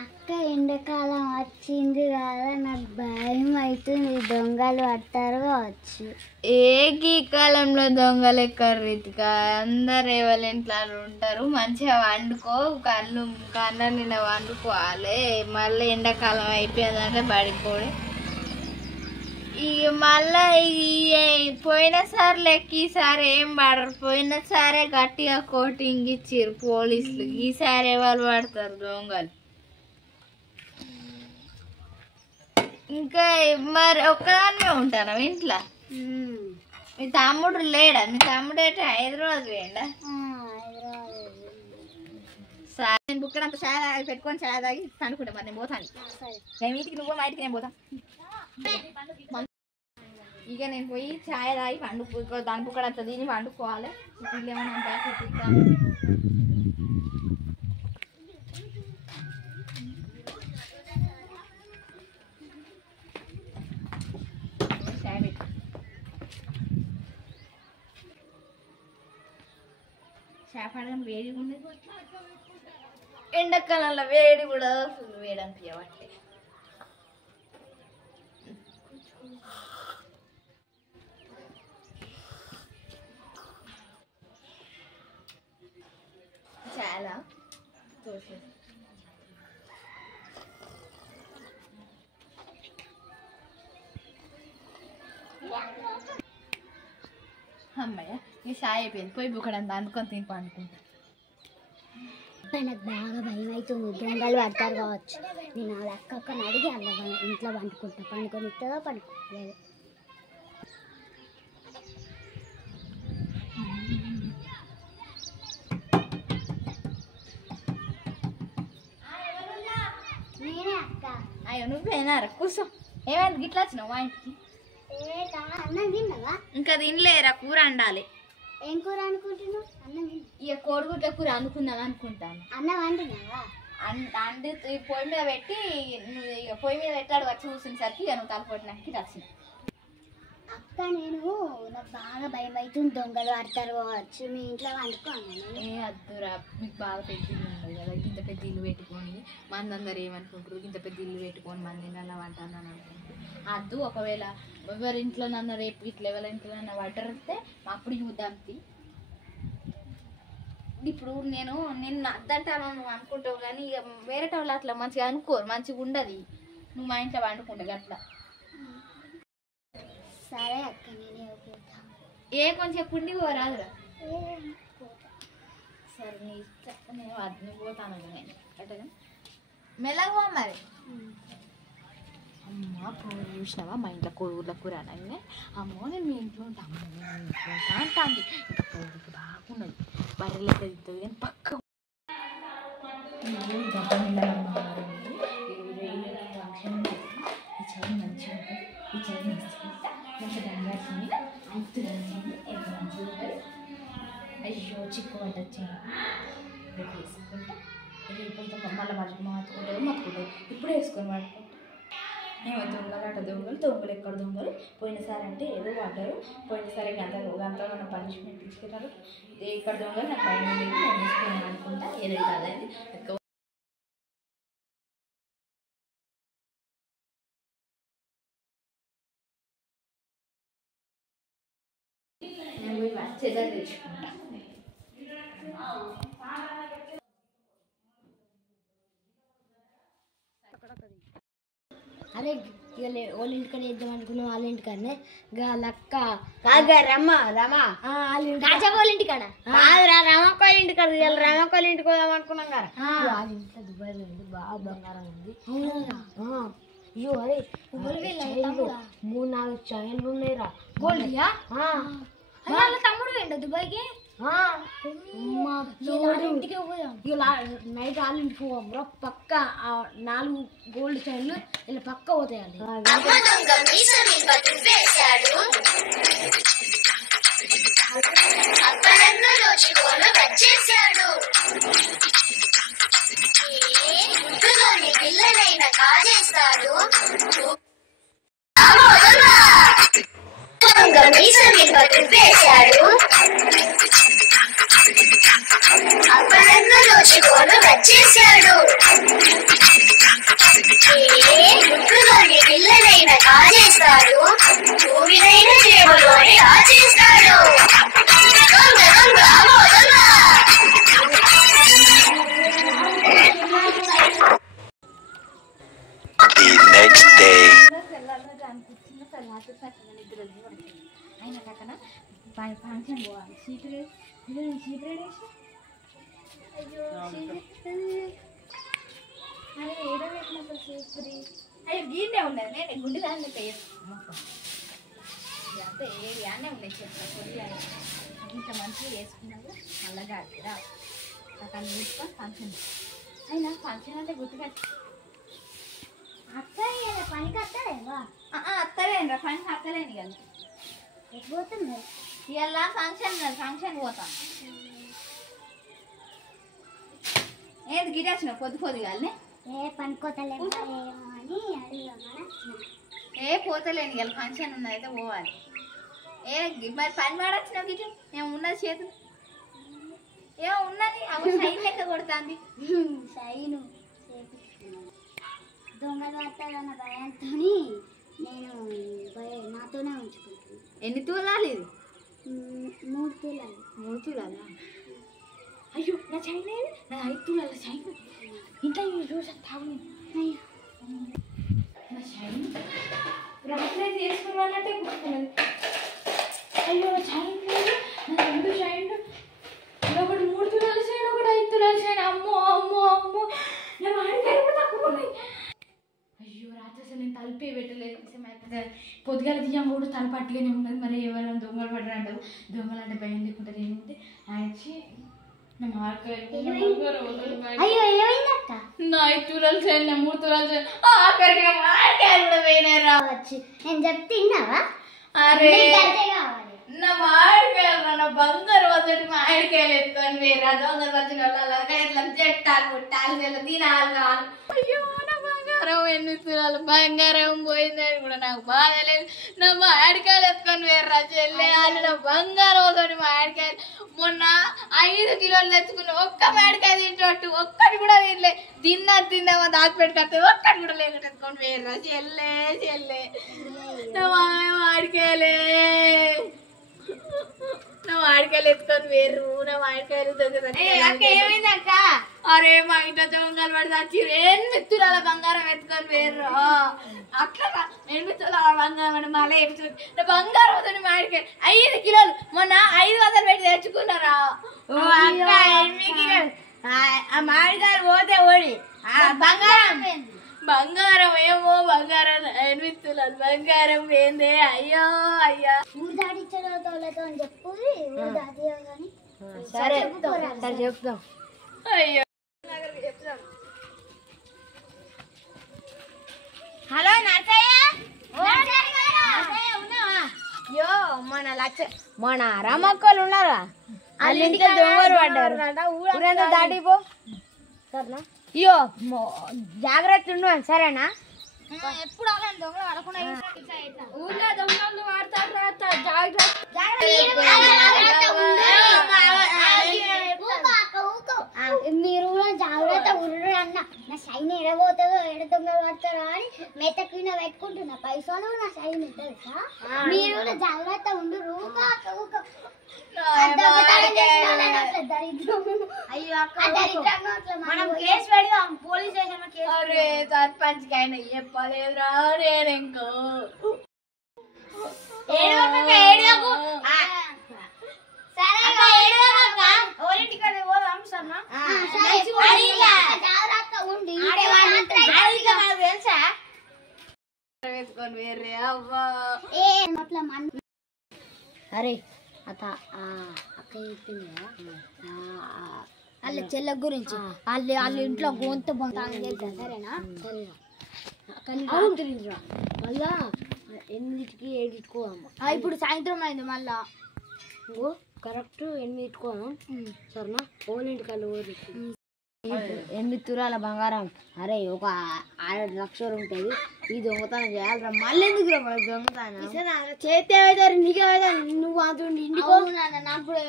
అక్క ఎండాకాలం వచ్చింది కదా, నాకు భయం అవుతుంది. దొంగలు పడతారు కావచ్చు. ఈ కాలంలో దొంగలు ఎక్కరు రీతిక, అందరు ఎవరింట్లో ఉంటారు. మంచిగా వండుకో, కళ్ళ నిండా వండుకోవాలి. మళ్ళీ ఎండాకాలం అయిపోయిందంటే పడిపోయి మళ్ళా పోయినసారి లెక్క ఈసారి ఏం పడరు. పోయినసారే గట్టిగా కోటింగ్ ఇచ్చిర్రు పోలీసులు. ఈసారి ఎవరు పడతారు దొంగలు? ఇంకా మరి ఒక్కదాన్నే ఉంటాను ఇంట్లో. మీ తమ్ముడు లేడా? మీ తమ్ముడు అయితే హైదరాబాద్ లేడా? సరే, నేను బుక్కడ అంత చాయ్ తాగి పెట్టుకొని చాయ్ తాగి అనుకుంటా. మరి నేను పోతాను. నేను ఇంటికి, నువ్వు మా ఇంటికి నేను పోతాను. ఇక నేను పోయి చాయ్ తాగి పండుకో, దాని బుక్కడ అంత తిని వండుకోవాలి. వీళ్ళు ఏమన్నా చూపిస్తాను. చేపడం వేడిగా ఉండదు. ఎండాకాలంలో వేడి కూడా ఫుల్ వేడి అనిపించబట్టే. చాలా అమ్మయ్య, ఈ చాయ్ అయిపోయింది. పోయి బుక్కడంతా అందుకొని తిని అనుకుంటా. నాకు బాగా భయం అవుతుంది. దొంగలు పడతారు కావచ్చు. నేను వాళ్ళ అక్కని అడిగి అలా ఇంట్లో పండుకుంటా. పండుకొని ఇస్తుందో పండుకోలేదు. నేనే అక్క. అయ్యో నువ్వేనారా? కూర్చో. ఏమైంది గిట్లా వచ్చినావు మా ఇంటికి? అన్నం తిన్నావా? ఇంకా తినలేరా, కూర వండాలి. ఏం కూర అనుకుంటున్నావు? అన్నం ఇక కోడిగుడ్ల కూర అనుకుందాం అనుకుంటాను. అన్నం వండినావా? అండి పొయ్యి మీద పెట్టి, ఇక పొయ్యి మీద పెట్టాడు వచ్చి కూర్చునేసరికి ఇక నువ్వు తలపొట్టినాకి వచ్చిన. అక్క నాకు బాగా భయం అవుతుంది. దొంగలు పడతారు కావచ్చు. మీ ఇంట్లో వండుకోండి. ఏ అద్దురా, మీకు బాగా పెద్ద ఇల్లు ఉండదు కదా. ఇంత పెద్ద ఇల్లు పెట్టుకొని మంది అందరు ఏమనుకుంటారు? ఇంత పెద్ద ఇల్లు పెట్టుకొని మంది అలా వంటాను అని అనుకుంటారు. అద్దు, ఒకవేళ ఎవరింట్లో నన్ను రేపు ఇట్లా ఎవరింట్లో నన్ను వడ్డరిస్తే అప్పుడు చూద్దాం. ఇప్పుడు నేను అద్దంటాను నువ్వు అనుకుంటావు, కానీ ఇక వేరే వాళ్ళు అట్లా మంచిగా అనుకోరు, మంచిగా ఉండదు. నువ్వు మా ఇంట్లో వండుకుంటావు అట్లా. సరే అక్క, నేనే పోతా. ఏ కొంచెం పుండి పోరాదురా. సరే నీ ఇష్టం, నేను పోతాను. నేను అట్టగా మెల్లగా మరి. అమ్మ కూర చూసినావా? మా ఇంట్లో కోడిగుడ్ల కూర అనగానే అమ్మో నేను మీ ఇంట్లో ఉంటాను, అమ్మ నేను మీ ఇంట్లో ఉంటా అంటాంది. ఇంకా కోడికి బాగున్నది, బర్రెలు ఎక్కడ తింటుంది కానీ పక్క ఫంక్షన్ ఉంటుంది. ఈ చైన్ మంచిగా ఉంటుంది, ఈ చైన్ వేసుకుంటా మంచిగా దండాల్సింది. అంతు ఎంత మంచిగా ఉంటుంది. అయ్యో చిక్కు పడ్డ చైన్ వేసుకుంటా. వెళ్ళిపోతే మళ్ళీ మట్టుకుంటుంది. ఇప్పుడు వేసుకొని పడుకుంటా. ఏమో దొంగలు ఎక్కడ దొంగలు. పోయినసారి అంటే ఏదో పడ్డారు. పోయినసారి గంట మన పనిష్మెంట్ తీసుకుంటారు. ఎక్కడ దొంగలు నాకు పైన నేను తీసుకున్నాను అనుకుంటా. ఏదో కాదండి ఎక్కువ నేను పోయి వచ్చేదా తెచ్చుకుంటా. అరే వాళ్ళ ఇంటికనే ఇద్దాం అనుకున్నాం. వాళ్ళ ఇంటికనే లక్క రమ్మ వాళ్ళ ఇంటికాడ రమకోళ్ళ ఇంటికాడ రమకోళ్ళ ఇంటికి పోదాం అనుకున్నాం కదా. వాళ్ళ ఇంట్లో దుబాయ్ ఉంది, బాగా బంగారం ఉంది. అయ్యో అరే 3-4 చైన్లు ఉన్నాయిరా. గోల్డ్యా తమ్ముడు వెంట దుబాయ్కి ఇంటికి నైట్ వాళ్ళ ఇంటికి పోమ్రా. పక్క 4 గోల్డ్ చైన్లు ఇలా పక్క పోతాయండి. పిల్లలైన కాజేస్తాడు. మీసని బతుకేశాడు. అప్పనంగా దోచుకోను వచ్చేశాడు. గుట్టులోని పిల్లలైన కాజేస్తాడు, భూమినైన జేబులోని దాచేస్తాడు. దొంగ దొంగ అమ్మో దొంగ. The next day. అయినా కాకనా ఫంక్షన్ పోవాలి. సీట్లు సీట్లు వేసి అయ్యో అరే ఏడో పెట్టినప్పుడు సీపురి అయ్యో గీనే ఉన్నది. నేను గుండె దాన్ని అంతా ఏరియానే ఉన్నాయి చెప్తా కొద్దిగా ఇంత మంచిగా వేసుకున్నాము నల్లగా రా అక్కడ చూసుకొని ఫంక్షన్ అయినా ఫంక్షన్ అంటే గుర్తుపెట్టి అత్తయ్య పనికి వస్తాడేవా అత్తలేనురా ఫంక్షన్ అత్తలేను కదా పోతుంది ఇవాళ ఫంక్షన్ పోతాం. ఏది గిరి వచ్చిన పొద్దుగానే ఏ పనికోతలేమో ఏమో అని అడిగామని ఏ పోతలేను ఇవాళ ఫంక్షన్ ఉన్నది అయితే పోవాలి. మరి పని మాడొచ్చిన గిరి ఏమో ఉన్నది చేతులు ఏమో ఉన్నది అవి సైన్ లెక్క కొడుతుంది. సైను దొంగలు పడతాడన్న భయంతో నేను నాతోనే ఉంచుకుంటాను. ఎన్ని తులాలు ఇది? 3 తులాలు. 3 తులాలా? అయ్యో నా చైన్ ఏది? నా 5 తులాల చైన్ ఇంట్లో చూసాను తాగు నా చైన్ రాత్రి తీసుకున్నానంటే గుర్తున్నది. అయ్యో నా చైన్ లేదు. నా 2 చైన్లు ఒకటి 3 తులాల చైన్ ఒకటి 5 తులాల చైన్. అమ్మో అమ్మో అమ్మో నా వాడికాయ కూడా తక్కువ ఉన్నాయి. అయ్యో రాత్రి అసలు నేను తలుపే పెట్టలేదు. పొద్దుగాల తీయం కూడా తలుపు అట్లనే ఉన్నది. మరి ఎవరైనా దొంగలు పడ్డారు అంటారు. దొంగలు అంటే భయం లేకుంటారు ఏముంది వచ్చి నా అయ్యో ఏమైందక్క నా 5 తులాలు చైన్ 3 తులాలు చైన్ ఆఖరికి నా మాడికాయలు కూడా పోయినారా వచ్చి నేను చెప్తే తిన్నావా? అరే అంతే కావాలి. నా మాడికాయలు నా బంగారు వద్దటి మాడికాయలు ఎత్తుకొని వేరా దొంగలు వచ్చిన వాళ్ళ చెట్టాలు పుట్టాలు తినాలి కాదు. అయ్యో నా బంగారం 8 తులాలు బంగారం పోయిందని కూడా నాకు బాధ లేదు. నా మాడికాయలు ఎత్తుకొని వేర్రా చెల్లె వాళ్ళు నా బంగారం వద్దటి మాడికాయలు మొన్న 5 కిలోలు తెచ్చుకున్న ఒక్క మాడికాయ తింటట్టు ఒక్కటి కూడా తినలే. తిందామా దాచిపెట్టుకొస్తే ఒక్కటి కూడా లేకుండా ఎత్తుకొని వేర్రా చెల్లె నా మాడికాయలే నా మాడికాయలు ఎత్తుకొని వేర్రు నా మాడికాయలు ఏమైంది అక్క? అరే మా ఇంట్లో దొంగలు పడి వచ్చి 8 తులాల బంగారం ఎత్తుకొని వేర్రు అట్లా 8 తులాల బంగారం మళ్ళీ నా బంగారం అవుతుంది మాడికాయ 5 కిలోలు మొన్న 500 పెట్టి తెచ్చుకున్నారా? ఆ మాడికాయలు పోతే ఓడి బంగారం ఏమో బంగారం 8 తులాలు బంగారం ఏందే అయ్యో అయ్యా. ఊరు దాటించడం తోలతో అని చెప్పు. ఊరు దాటియగాని సరే చెప్తాం. అయ్యో చెప్తాం. హలో నర్సయ్య అయ్యో మన రమక్కలు ఉన్నారా వాళ్ళ ఇంటికి దొంగలు పడ్డారు. ఊరంతా దాటిపో సరేనా? అయ్యో జాగ్రత్త ఉండు సరేనా? ఎప్పుడు అలా దొంగలు పడకుండా ఊళ్ళో దొంగలు వాడతారు మీరు కూడా జాగ్రత్త ఉండు అన్న. నా సైన్ ఎడబోతుందో ఎడ దొంగలు పడతారో అని మెత్తకిన పెట్టుకుంటున్నా పైసలు నా సైన్ తెలుసా. మీరు కూడా జాగ్రత్త ఉండు. మనం కేసు పెడదాం పోలీస్ స్టేషన్ లో కేసు. అరే సర్పంచ్ కైనా చెప్పలేదురా నేను ఇంకో వేరే అవ్వా అరే అక్క చెప్పింది వాళ్ళ చెల్ల గురించి వాళ్ళ ఇంట్లో గొంతు బొంతాను తెలుసా? సరేనా? మళ్ళా 8కి 7కి ఇప్పుడు సాయంత్రం అయింది మళ్ళా కరెక్ట్ 8కి సరేనా? ఓలింటికల్లా 8 తులాల బంగారం. అరే ఒక 6 లక్షలు ఉంటుంది. ఈ దొంగతనం చేయాలరా మళ్ళీ ఎందుకు దొంగతనం చేస్తే నీకే నువ్వు అంటుండి ఇంటికో నాకు కూడా